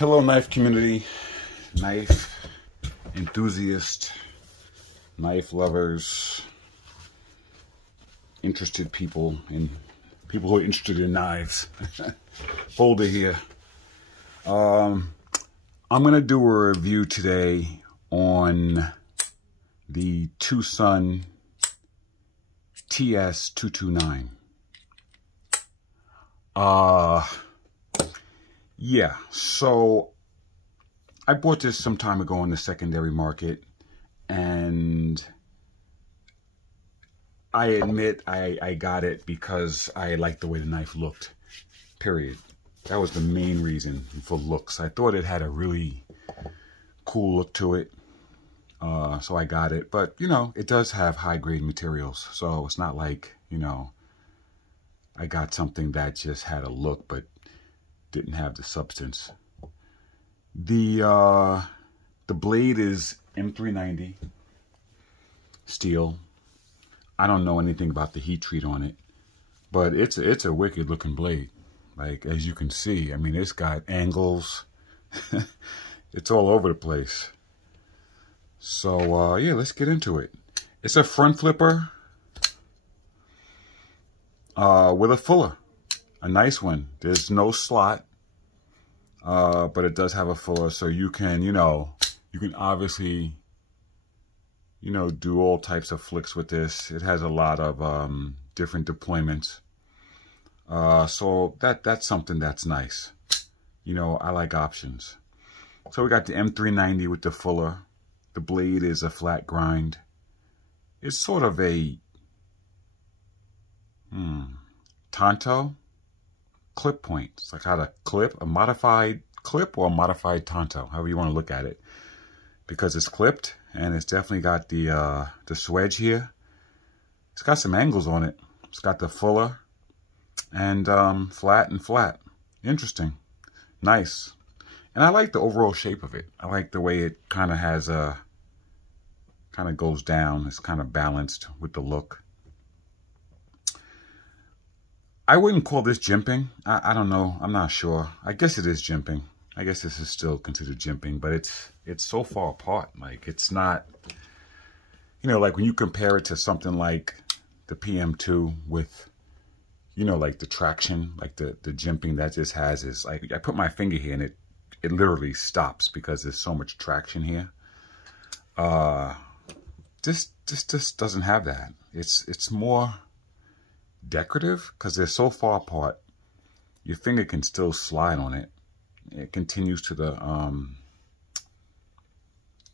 Hello, knife community, knife enthusiast, knife lovers, interested people, and people who are interested in knives. Folder here. I'm going to do a review today on the TwoSun TS229. Yeah, so I bought this some time ago in the secondary market, and I admit I got it because I liked the way the knife looked, period. That was the main reason, for looks. I thought it had a really cool look to it, so I got it. But, you know, it does have high-grade materials, so it's not like, you know, I got something that just had a look but didn't have the substance. The blade is M390 steel. I don't know anything about the heat treat on it, but it's a wicked looking blade. Like, as you can see, I mean, it's got angles. It's all over the place. So yeah, let's get into it. It's a front flipper with a fuller. A nice one. There's no slot, but it does have a fuller, so you can, you can obviously, do all types of flicks with this. It has a lot of different deployments, so that's something that's nice. I like options. So we got the M390 with the fuller. The blade is a flat grind. It's sort of a Tonto clip point. It's like how to clip, a modified clip or a modified Tonto, however you want to look at it, because it's clipped and it's definitely got the swedge here. It's got some angles on it. It's got the fuller and flat and flat. Interesting, nice, and I like the overall shape of it. I like the way it kind of has kind of goes down. It's kind of balanced with the look. I wouldn't call this jimping. I don't know. I'm not sure. I guess it is jimping. I guess this is still considered jimping, but it's so far apart. Like, it's not, like when you compare it to something like the PM2 with, like the traction, like the jimping that this has is like, I put my finger here and it literally stops because there's so much traction here. This doesn't have that. It's more decorative because they're so far apart. Your finger can still slide on it. It continues to the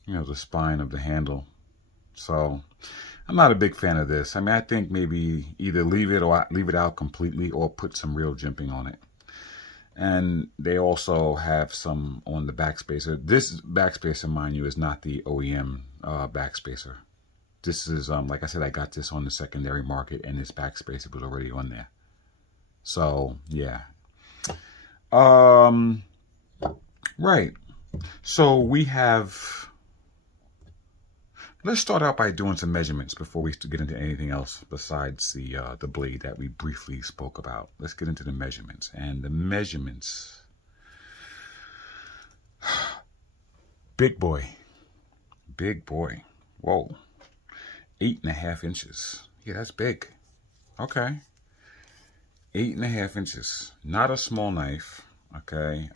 the spine of the handle. So I'm not a big fan of this. I mean, I think maybe either leave it out completely or put some real jimping on it. And they also have some on the backspacer. This backspacer, mind you, is not the OEM backspacer. This is, like I said, I got this on the secondary market, and this backspacer was already on there. So, yeah. Right. So we have, let's start out by doing some measurements before we get into anything else besides the blade that we briefly spoke about. Let's get into the measurements. And the measurements, big boy. Whoa. 8.5 inches. Yeah, that's big. Okay. 8.5 inches. Not a small knife. Okay.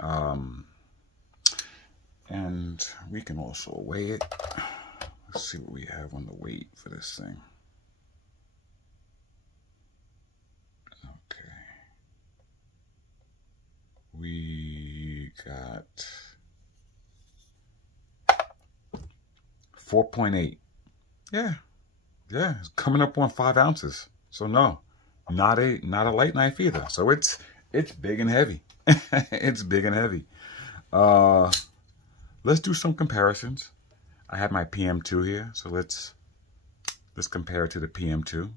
And we can also weigh it. Let's see what we have on the weight for this thing. Okay. We got 4.8. Yeah. Yeah, it's coming up on 5 ounces. So no, not a light knife either. So it's big and heavy. It's big and heavy. Let's do some comparisons. I have my PM2 here, so let's compare it to the PM2.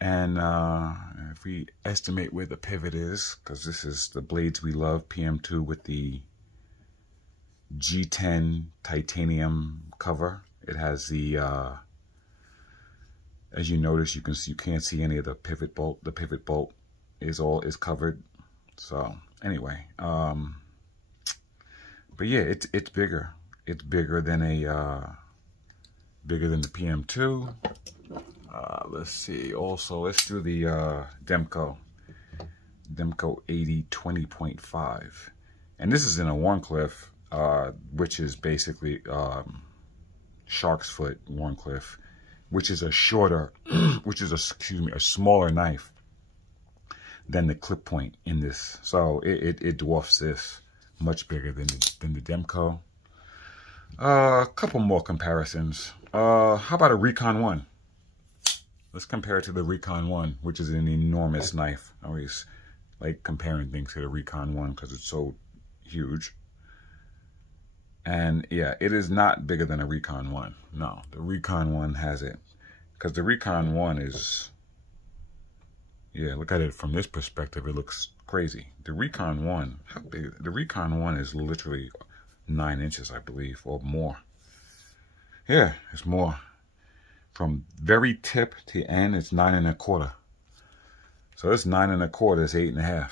And if we estimate where the pivot is, because this is the blades we love, PM2 with the G10 titanium cover. It has the as you notice, you can't see any of the pivot bolt. The pivot bolt is covered. So anyway, But yeah, it's bigger. It's bigger than bigger than the PM2. Let's see. Also, let's do the Demco 80 20.5, and this is in a Wharncliffe, which is basically shark's foot Wharncliffe, which is a shorter, which is a smaller knife than the clip point in this. So it dwarfs this, much bigger than the Demco. A couple more comparisons. How about a Recon 1? Let's compare it to the Recon 1, which is an enormous knife. I always like comparing things to the Recon 1 because it's so huge. And yeah, it is not bigger than a Recon 1. No, the Recon 1 has it. Because the Recon 1 is, yeah, look at it from this perspective, it looks crazy. The Recon 1, how big? The Recon 1 is literally 9 inches, I believe, or more. Yeah, it's more. From very tip to end, it's 9 1/4. So it's 9 1/4, it's 8 1/2.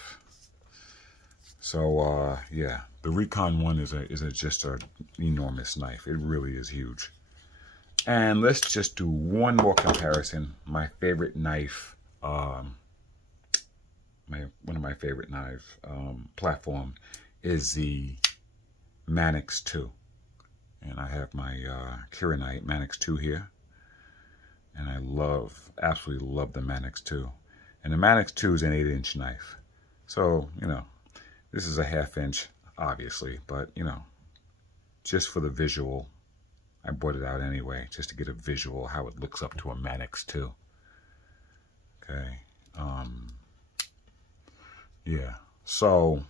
So yeah, the Recon 1 is just an enormous knife. It really is huge. And let's just do one more comparison. My favorite knife, one of my favorite knife platform is the Manix 2. And I have my Kirinite Manix 2 here. And I absolutely love the Manix 2. And the Manix 2 is an 8-inch knife. So, you know, this is a 1/2 inch, obviously. But, you know, just for the visual, I brought it out anyway, just to get a visual how it looks up to a Manix 2. Okay. Yeah. So,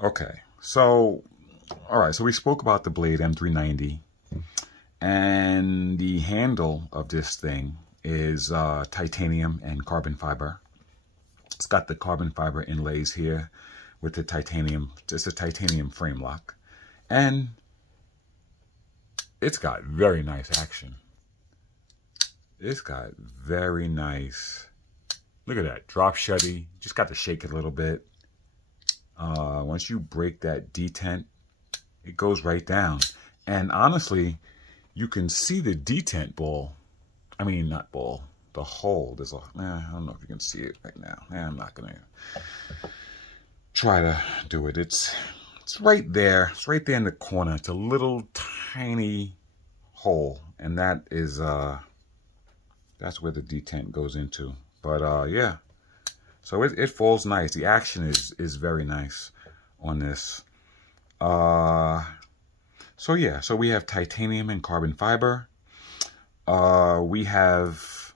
okay. So, all right. So we spoke about the blade M390. And the handle of this thing is titanium and carbon fiber. It's got the carbon fiber inlays here with the titanium, just a titanium frame lock. And it's got very nice action. It's got very nice, look at that, drop shutty. Just got to shake it a little bit. Once you break that detent, it goes right down. And honestly, you can see the detent ball. I mean, not ball, the hole. There's a, I don't know if you can see it right now. I'm not going to try to do it. It's right there. It's right there in the corner. It's a little tiny hole. And that is, that's where the detent goes into. But, yeah. So it falls nice. The action is very nice on this. So yeah, so we have titanium and carbon fiber. We have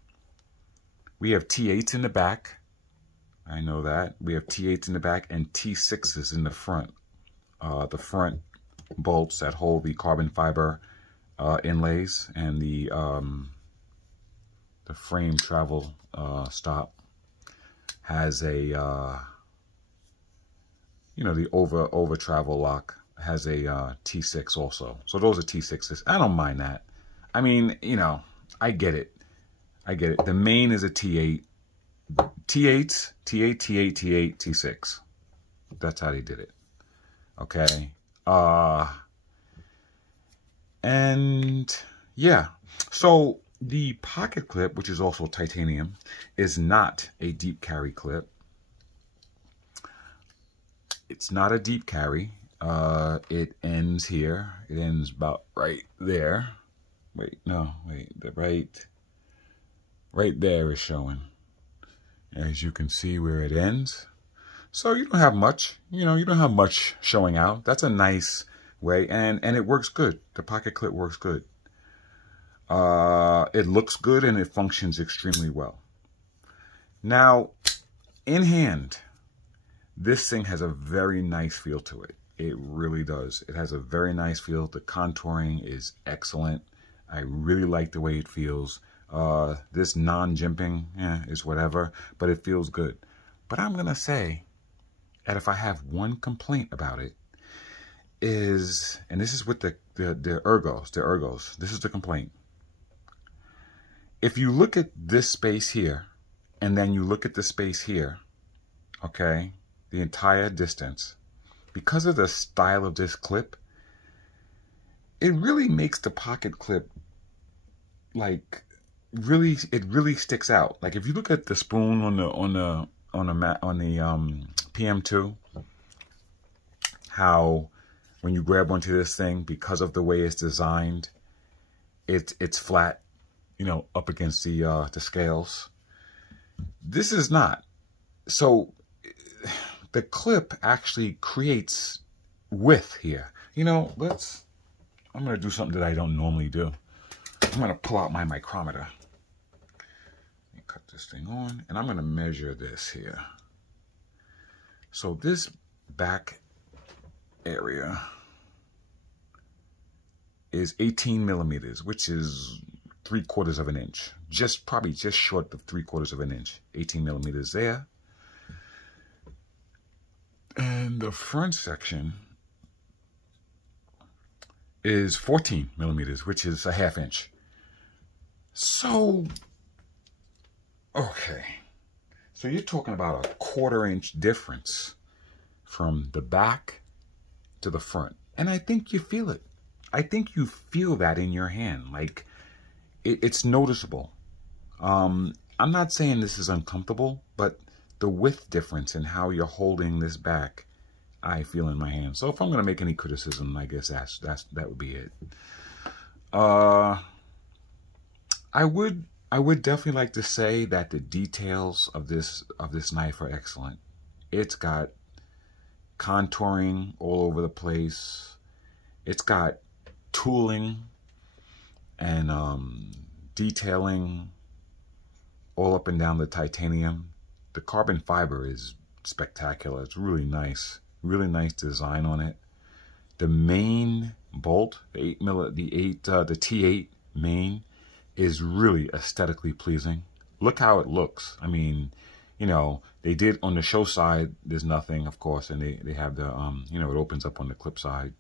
T8s in the back. I know that. We have T8s in the back and T6s in the front. The front bolts that hold the carbon fiber inlays and the frame travel stop has a you know, the over travel lock has a T6 also. So those are T6s. I don't mind that. I mean, you know, I get it. I get it. The main is a T8. T8, T8, T8, T8, T6. That's how they did it. Okay. And yeah. So the pocket clip, which is also titanium, is not a deep carry clip. It's not a deep carry. It ends here. It ends about right there. Wait, no, wait. The right there is showing. As you can see where it ends. So you don't have much, you know, you don't have much showing out. That's a nice way, and it works good. The pocket clip works good. It looks good and it functions extremely well. Now, in hand, this thing has a very nice feel to it. It really does. It has a very nice feel. The contouring is excellent. I really like the way it feels. This non-jimping is whatever, but it feels good. But I'm going to say that if I have one complaint about it is, and this is with the ergos, this is the complaint. If you look at this space here, and then you look at the space here, okay, the entire distance, because of the style of this clip, it really makes the pocket clip like it really sticks out. Like if you look at the spoon on the PM2, how when you grab onto this thing, because of the way it's designed, it's flat, you know, up against the scales. This is not. So the clip actually creates width here. You know, I'm going to do something that I don't normally do. I'm going to pull out my micrometer. Let me cut this thing on, and I'm going to measure this here. So this back area is 18 millimeters, which is 3/4 of an inch. Probably just short of 3/4 of an inch. 18 millimeters there. And the front section is 14 millimeters, which is a 1/2 inch. So, okay. So you're talking about a 1/4 inch difference from the back to the front. And I think you feel it. I think you feel that in your hand. Like, it's noticeable. I'm not saying this is uncomfortable, but the width difference in how you're holding this back, I feel in my hand. So if I'm going to make any criticism, I guess that would be it. I would definitely like to say that the details of this knife are excellent. It's got contouring all over the place. It's got tooling and detailing all up and down the titanium. The carbon fiber is spectacular. It's really nice. Really nice design on it. The main bolt, the T8 main, is really aesthetically pleasing. Look how it looks. I mean, you know, they did on the show side, there's nothing, of course, and they have the, you know, it opens up on the clip side.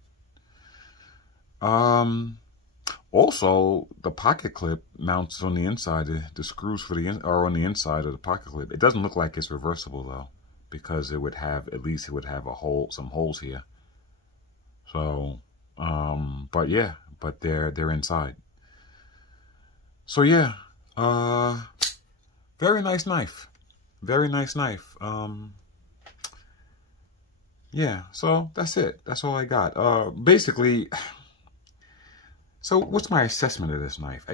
Also, the pocket clip mounts on the inside. The screws are on the inside of the pocket clip. It doesn't look like it's reversible though, because it would have, at least it would have some holes here. So, but yeah, but they're inside. So yeah, very nice knife. Very nice knife. Yeah, so that's it. That's all I got. Basically, so what's my assessment of this knife?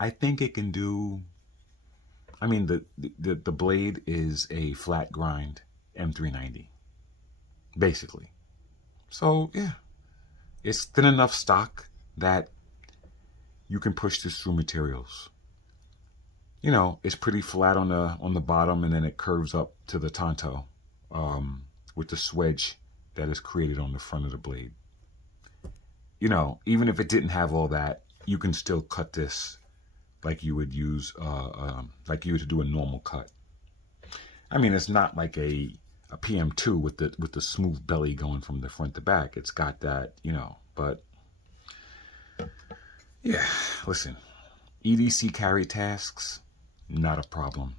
I think it can do, I mean, the blade is a flat grind M390, basically. So yeah, it's thin enough stock that you can push this through materials. You know, it's pretty flat on the bottom, and then it curves up to the tanto with the swedge that is created on the front of the blade. You know, even if it didn't have all that, you can still cut this like you would use, like you would do a normal cut. I mean, it's not like a PM2 with the smooth belly going from the front to back. It's got that, you know, but yeah, listen, EDC carry tasks, not a problem.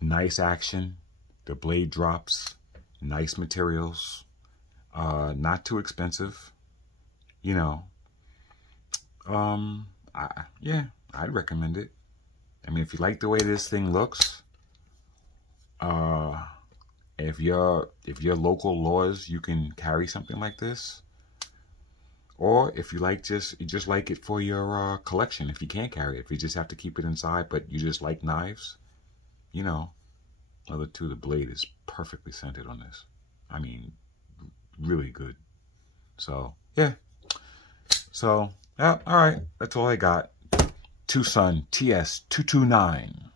Nice action, the blade drops, nice materials, not too expensive, you know. Yeah, I'd recommend it. I mean, if you like the way this thing looks, if you're local laws, you can carry something like this. Or if you like, just like it for your collection. If you can't carry it, if you just have to keep it inside, but you just like knives, you know. Other two, the blade is perfectly centered on this. I mean, really good. So yeah. So yeah, all right. That's all I got. TwoSun TS229.